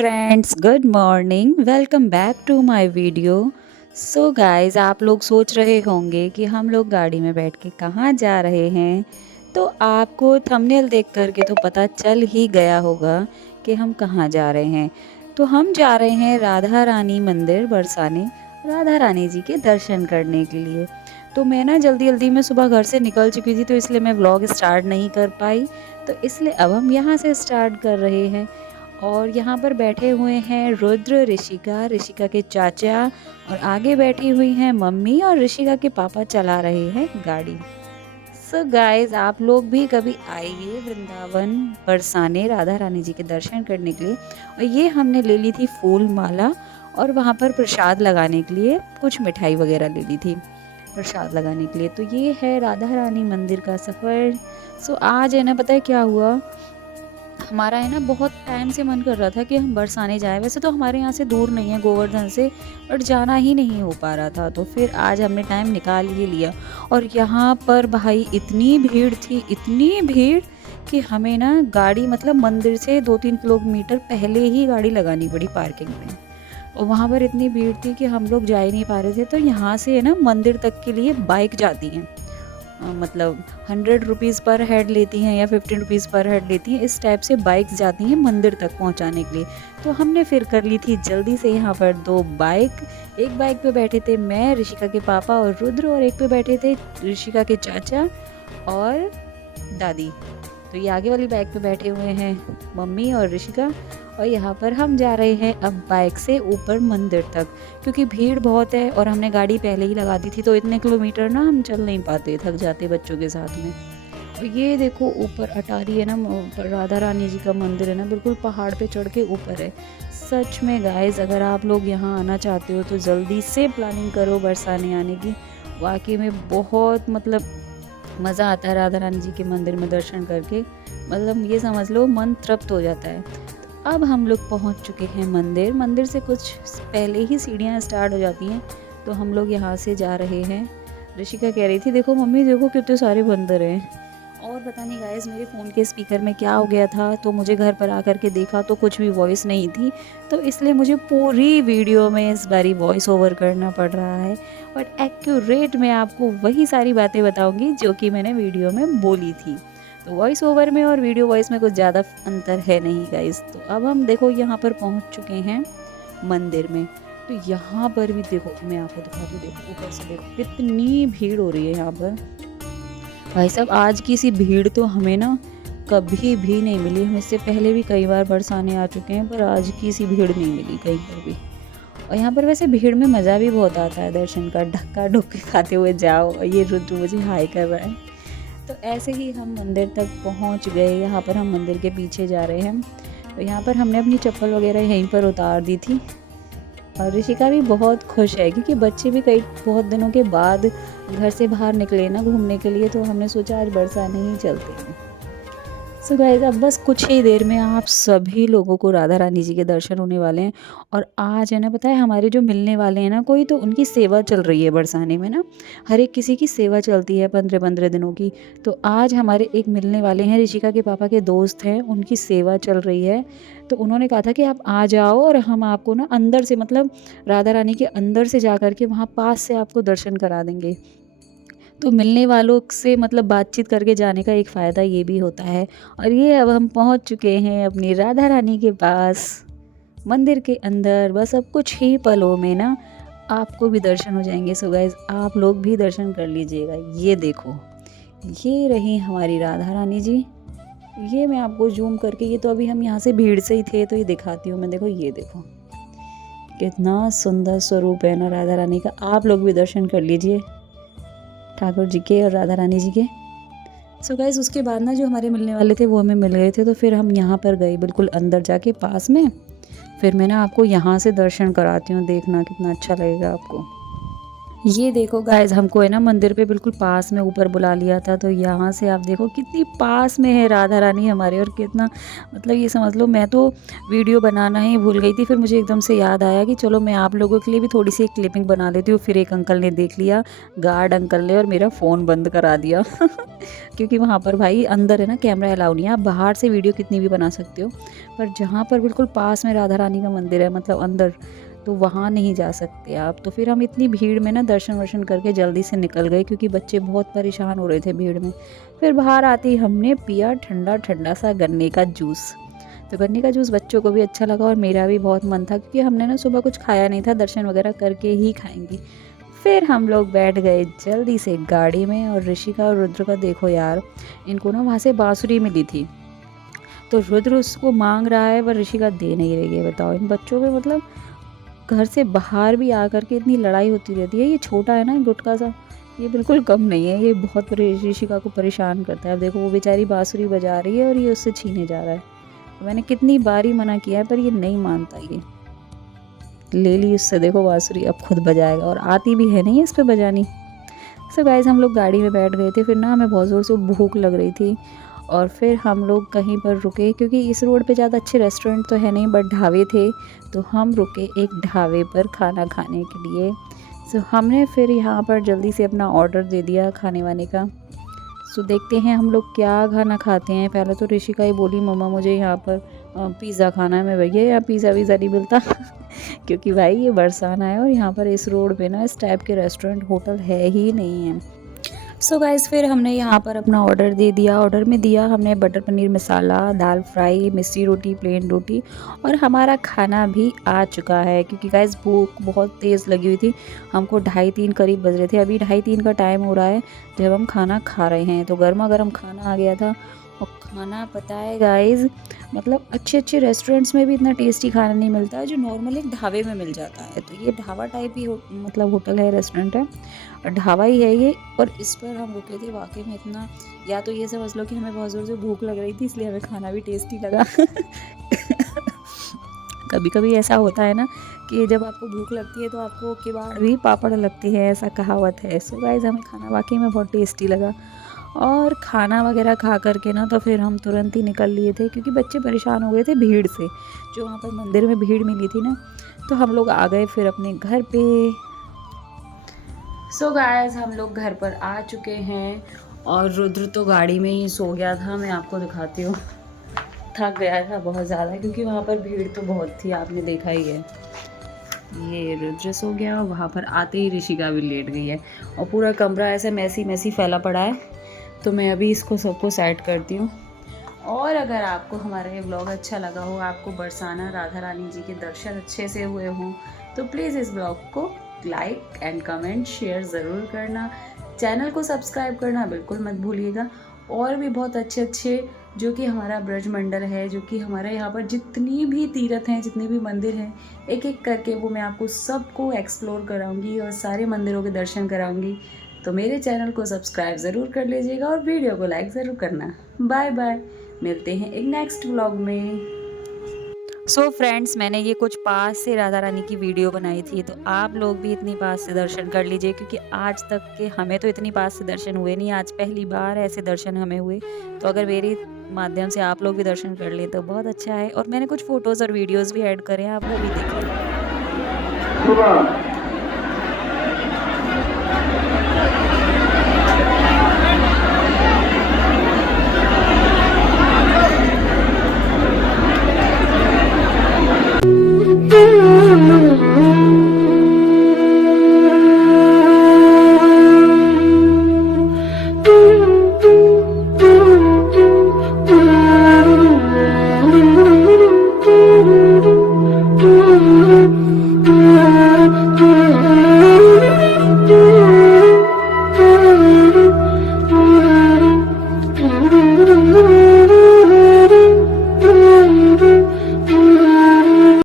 Friends, good morning. Welcome back to my video. So guys, आप लोग सोच रहे होंगे कि हम लोग गाड़ी में बैठ के कहाँ जा रहे हैं। तो आपको थंबनेल देख कर के तो पता चल ही गया होगा कि हम कहाँ जा रहे हैं। तो हम जा रहे हैं राधा रानी मंदिर बरसाने, राधा रानी जी के दर्शन करने के लिए। तो मैं ना जल्दी जल्दी में सुबह घर से निकल चुकी थी, तो इसलिए मैं व्लॉग स्टार्ट नहीं कर पाई। तो इसलिए अब हम यहाँ से स्टार्ट कर रहे हैं। और यहाँ पर बैठे हुए हैं रुद्र, ऋषिका, ऋषिका के चाचा, और आगे बैठी हुई हैं मम्मी, और ऋषिका के पापा चला रहे हैं गाड़ी। सो गाइस, आप लोग भी कभी आइए वृंदावन बरसाने राधा रानी जी के दर्शन करने के लिए। और ये हमने ले ली थी फूल माला, और वहाँ पर प्रसाद लगाने के लिए कुछ मिठाई वगैरह ले ली थी प्रसाद लगाने के लिए। तो ये है राधा रानी मंदिर का सफ़र। सो आज है ना, पता है क्या हुआ, हमारा है ना बहुत टाइम से मन कर रहा था कि हम बरसाने जाएं। वैसे तो हमारे यहाँ से दूर नहीं है गोवर्धन से, बट जाना ही नहीं हो पा रहा था। तो फिर आज हमने टाइम निकाल ही लिया। और यहाँ पर भाई इतनी भीड़ थी, इतनी भीड़ कि हमें ना गाड़ी मतलब मंदिर से 2-3 किलोमीटर पहले ही गाड़ी लगानी पड़ी पार्किंग में। और वहाँ पर इतनी भीड़ थी कि हम लोग जा ही नहीं पा रहे थे। तो यहाँ से है ना मंदिर तक के लिए बाइक जाती हैं, मतलब 100 रुपीज़ पर हेड लेती हैं या 50 रुपीज़ पर हेड लेती हैं। इस टाइप से बाइक्स जाती हैं मंदिर तक पहुंचाने के लिए। तो हमने फिर कर ली थी जल्दी से यहाँ पर 2 बाइक। एक बाइक पे बैठे थे मैं, ऋषिका के पापा और रुद्र, और एक पे बैठे थे ऋषिका के चाचा और दादी। तो ये आगे वाली बाइक पे बैठे हुए हैं मम्मी और ऋषिका। और यहाँ पर हम जा रहे हैं अब बाइक से ऊपर मंदिर तक, क्योंकि भीड़ बहुत है और हमने गाड़ी पहले ही लगा दी थी। तो इतने किलोमीटर ना हम चल नहीं पाते, थक जाते बच्चों के साथ में। और ये देखो ऊपर अटारी है ना, राधा रानी जी का मंदिर है ना, बिल्कुल पहाड़ पे चढ़ के ऊपर है। सच में गाइस, अगर आप लोग यहाँ आना चाहते हो तो जल्दी से प्लानिंग करो बरसाने आने की। वाकई में बहुत मतलब मज़ा आता है राधा रानी जी के मंदिर में दर्शन करके। मतलब ये समझ लो मन तृप्त हो जाता है। तो अब हम लोग पहुंच चुके हैं मंदिर। मंदिर से कुछ पहले ही सीढ़ियां स्टार्ट हो जाती हैं। तो हम लोग यहाँ से जा रहे हैं। ऋषिका कह रही थी, देखो मम्मी, देखो कितने सारे बंदर हैं। और पता नहीं गाइस, मेरे फ़ोन के स्पीकर में क्या हो गया था, तो मुझे घर पर आकर के देखा तो कुछ भी वॉइस नहीं थी। तो इसलिए मुझे पूरी वीडियो में इस बारी वॉइस ओवर करना पड़ रहा है। बट एक्यूरेट मैं आपको वही सारी बातें बताऊंगी जो कि मैंने वीडियो में बोली थी। तो वॉइस ओवर में और वीडियो वॉइस में कुछ ज़्यादा अंतर है नहीं गाइस। तो अब हम देखो यहाँ पर पहुँच चुके हैं मंदिर में। तो यहाँ पर भी देखो, मैं आपको दिखाती हूँ, देखो ऊपर से देखो कितनी भीड़ हो रही है यहाँ पर। भाई साहब, आज की सी भीड़ तो हमें ना कभी भी नहीं मिली। हम इससे पहले भी कई बार बरसाने आ चुके हैं, पर आज की सी भीड़ नहीं मिली कहीं पर भी। और यहाँ पर वैसे भीड़ में मज़ा भी बहुत आता है दर्शन का। धक्का धुक्की खाते हुए जाओ। और ये रुद्र मुझे हाई कर रहा है। तो ऐसे ही हम मंदिर तक पहुँच गए। यहाँ पर हम मंदिर के पीछे जा रहे हैं। तो यहाँ पर हमने अपनी चप्पल वगैरह यहीं पर उतार दी थी। और ऋषिका भी बहुत खुश है, क्योंकि बच्चे भी कई बहुत दिनों के बाद घर से बाहर निकले ना घूमने के लिए। तो हमने सोचा आज बरसाने ही चलते हैं। सो गाइस, अब बस कुछ ही देर में आप सभी लोगों को राधा रानी जी के दर्शन होने वाले हैं। और आज है ना, पता है हमारे जो मिलने वाले हैं ना कोई, तो उनकी सेवा चल रही है बरसाने में ना। हर एक किसी की सेवा चलती है 15-15 दिनों की। तो आज हमारे एक मिलने वाले हैं, ऋषिका के पापा के दोस्त हैं, उनकी सेवा चल रही है। तो उन्होंने कहा था कि आप आ जाओ और हम आपको ना अंदर से, मतलब राधा रानी के अंदर से जा कर के वहाँ पास से आपको दर्शन करा देंगे। तो मिलने वालों से मतलब बातचीत करके जाने का एक फ़ायदा ये भी होता है। और ये अब हम पहुंच चुके हैं अपनी राधा रानी के पास, मंदिर के अंदर। बस अब कुछ ही पलों में ना आपको भी दर्शन हो जाएंगे। सो गाइस, आप लोग भी दर्शन कर लीजिएगा। ये देखो, ये रही हमारी राधा रानी जी। ये मैं आपको जूम करके, ये तो अभी हम यहाँ से भीड़ से ही थे तो ये दिखाती हूँ मैं। देखो, ये देखो कितना सुंदर स्वरूप है ना राधा रानी का। आप लोग भी दर्शन कर लीजिए ठाकुर जी के और राधा रानी जी के। सो गाइस, उसके बाद ना जो हमारे मिलने वाले थे वो हमें मिल गए थे। तो फिर हम यहाँ पर गए बिल्कुल अंदर जाके पास में। फिर मैं ना आपको यहाँ से दर्शन कराती हूँ, देखना कितना अच्छा लगेगा आपको। ये देखो गाइस, हमको है ना मंदिर पे बिल्कुल पास में ऊपर बुला लिया था, तो यहाँ से आप देखो कितनी पास में है राधा रानी हमारे, और कितना मतलब ये समझ लो मैं तो वीडियो बनाना ही भूल गई थी। फिर मुझे एकदम से याद आया कि चलो मैं आप लोगों के लिए भी थोड़ी सी एक क्लिपिंग बना लेती हूँ। फिर एक अंकल ने देख लिया, गार्ड अंकल ने, और मेरा फ़ोन बंद करा दिया क्योंकि वहाँ पर भाई अंदर है ना कैमरा अलाउ नहीं है। आप बाहर से वीडियो कितनी भी बना सकते हो, पर जहाँ पर बिल्कुल पास में राधा रानी का मंदिर है, मतलब अंदर, तो वहाँ नहीं जा सकते आप। तो फिर हम इतनी भीड़ में ना दर्शन वर्शन करके जल्दी से निकल गए, क्योंकि बच्चे बहुत परेशान हो रहे थे भीड़ में। फिर बाहर आते ही हमने पिया ठंडा ठंडा सा गन्ने का जूस। तो गन्ने का जूस बच्चों को भी अच्छा लगा और मेरा भी बहुत मन था, क्योंकि हमने ना सुबह कुछ खाया नहीं था, दर्शन वगैरह करके ही खाएंगे। फिर हम लोग बैठ गए जल्दी से गाड़ी में, और ऋषिका और रुद्र का देखो यार, इनको ना वहाँ से बांसुरी मिली थी, तो रुद्र उसको मांग रहा है पर ऋषिका दे नहीं रही है। बताओ, इन बच्चों में मतलब घर से बाहर भी आकर के इतनी लड़ाई होती रहती है। ये छोटा है ना गुटका सा, ये बिल्कुल कम नहीं है, ये बहुत ऋषिका को परेशान करता है। अब देखो वो बेचारी बांसुरी बजा रही है और ये उससे छीने जा रहा है। मैंने कितनी बारी मना किया है पर ये नहीं मानता। ये ले ली उससे, देखो बांसुरी अब खुद बजाएगा, और आती भी है नहीं इस पे बजानी। सो गाइस, हम लोग गाड़ी में बैठ गए थे। फिर ना हमें बहुत ज़ोर से भूख लग रही थी, और फिर हम लोग कहीं पर रुके, क्योंकि इस रोड पे ज़्यादा अच्छे रेस्टोरेंट तो है नहीं, बट ढाबे थे। तो हम रुके एक ढाबे पर खाना खाने के लिए। सो हमने फिर यहाँ पर जल्दी से अपना ऑर्डर दे दिया खाने वाने का। सो देखते हैं हम लोग क्या खाना खाते हैं। पहले तो ऋषिका ही बोली, मम्मा मुझे यहाँ पर पिज़्ज़ा खाना है। मैं, भैया यहाँ पिज़्ज़ा वीज़ा नहीं मिलता क्योंकि भाई ये बरसाना है और यहाँ पर इस रोड पे ना इस टाइप के रेस्टोरेंट होटल है ही नहीं है। सो गाइस, फिर हमने यहाँ पर अपना ऑर्डर दे दिया। ऑर्डर में दिया हमने बटर पनीर मसाला, दाल फ्राई, मिस्सी रोटी, प्लेन रोटी, और हमारा खाना भी आ चुका है। क्योंकि गाइस भूख बहुत तेज़ लगी हुई थी, हमको 2:30-3 करीब बज रहे थे। अभी 2:30-3 का टाइम हो रहा है जब हम खाना खा रहे हैं। तो गर्मा गर्म खाना आ गया था, और खाना पता है गाइस, मतलब अच्छे अच्छे रेस्टोरेंट्स में भी इतना टेस्टी खाना नहीं मिलता है जो नॉर्मल एक ढाबे में मिल जाता है। तो ये ढाबा टाइप ही मतलब होटल है, रेस्टोरेंट है, और ढाबा ही है ये। और इस पर हम रुके थे, वाकई में इतना, या तो ये समझ लो कि हमें बहुत ज़ोर से भूख लग रही थी इसलिए हमें खाना भी टेस्टी लगा कभी कभी ऐसा होता है ना कि जब आपको भूख लगती है तो आपको किवाड़ भी पापड़ लगती है, ऐसा कहावत है। सो गाइस, हमें खाना वाकई में बहुत टेस्टी लगा। और खाना वगैरह खा करके ना तो फिर हम तुरंत ही निकल लिए थे, क्योंकि बच्चे परेशान हो गए थे भीड़ से, जो वहाँ पर मंदिर में भीड़ मिली थी ना। तो हम लोग आ गए फिर अपने घर पे। सो गाइस, हम लोग घर पर आ चुके हैं, और रुद्र तो गाड़ी में ही सो गया था। मैं आपको दिखाती हूँ, थक गया था बहुत ज़्यादा, क्योंकि वहाँ पर भीड़ तो बहुत थी, आपने देखा ही है। ये रुद्र सो गया, और वहाँ पर आते ही ऋषिका भी लेट गई है, और पूरा कमरा ऐसे मैसी मैसी फैला पड़ा है। तो मैं अभी इसको सबको सेट करती हूँ। और अगर आपको हमारा ये ब्लॉग अच्छा लगा हो, आपको बरसाना राधा रानी जी के दर्शन अच्छे से हुए हों, तो प्लीज़ इस ब्लॉग को लाइक एंड कमेंट शेयर ज़रूर करना। चैनल को सब्सक्राइब करना बिल्कुल मत भूलिएगा। और भी बहुत अच्छे अच्छे जो कि हमारा ब्रज मंडल है, जो कि हमारे यहाँ पर जितनी भी तीर्थ हैं, जितने भी मंदिर हैं, एक एक करके वो मैं आपको सबको एक्सप्लोर कराऊंगी और सारे मंदिरों के दर्शन कराऊंगी। तो मेरे चैनल को सब्सक्राइब ज़रूर कर लीजिएगा और वीडियो को लाइक ज़रूर करना। बाय बाय, मिलते हैं एक नेक्स्ट व्लॉग में। सो फ्रेंड्स, मैंने ये कुछ पास से राधा रानी की वीडियो बनाई थी, तो आप लोग भी इतनी पास से दर्शन कर लीजिए, क्योंकि आज तक के हमें तो इतनी पास से दर्शन हुए नहीं, आज पहली बार ऐसे दर्शन हमें हुए। तो अगर मेरे माध्यम से आप लोग भी दर्शन कर ले तो बहुत अच्छा है। और मैंने कुछ फ़ोटोज़ और वीडियोज़ भी ऐड करे हैं, आप वो भी देखिए।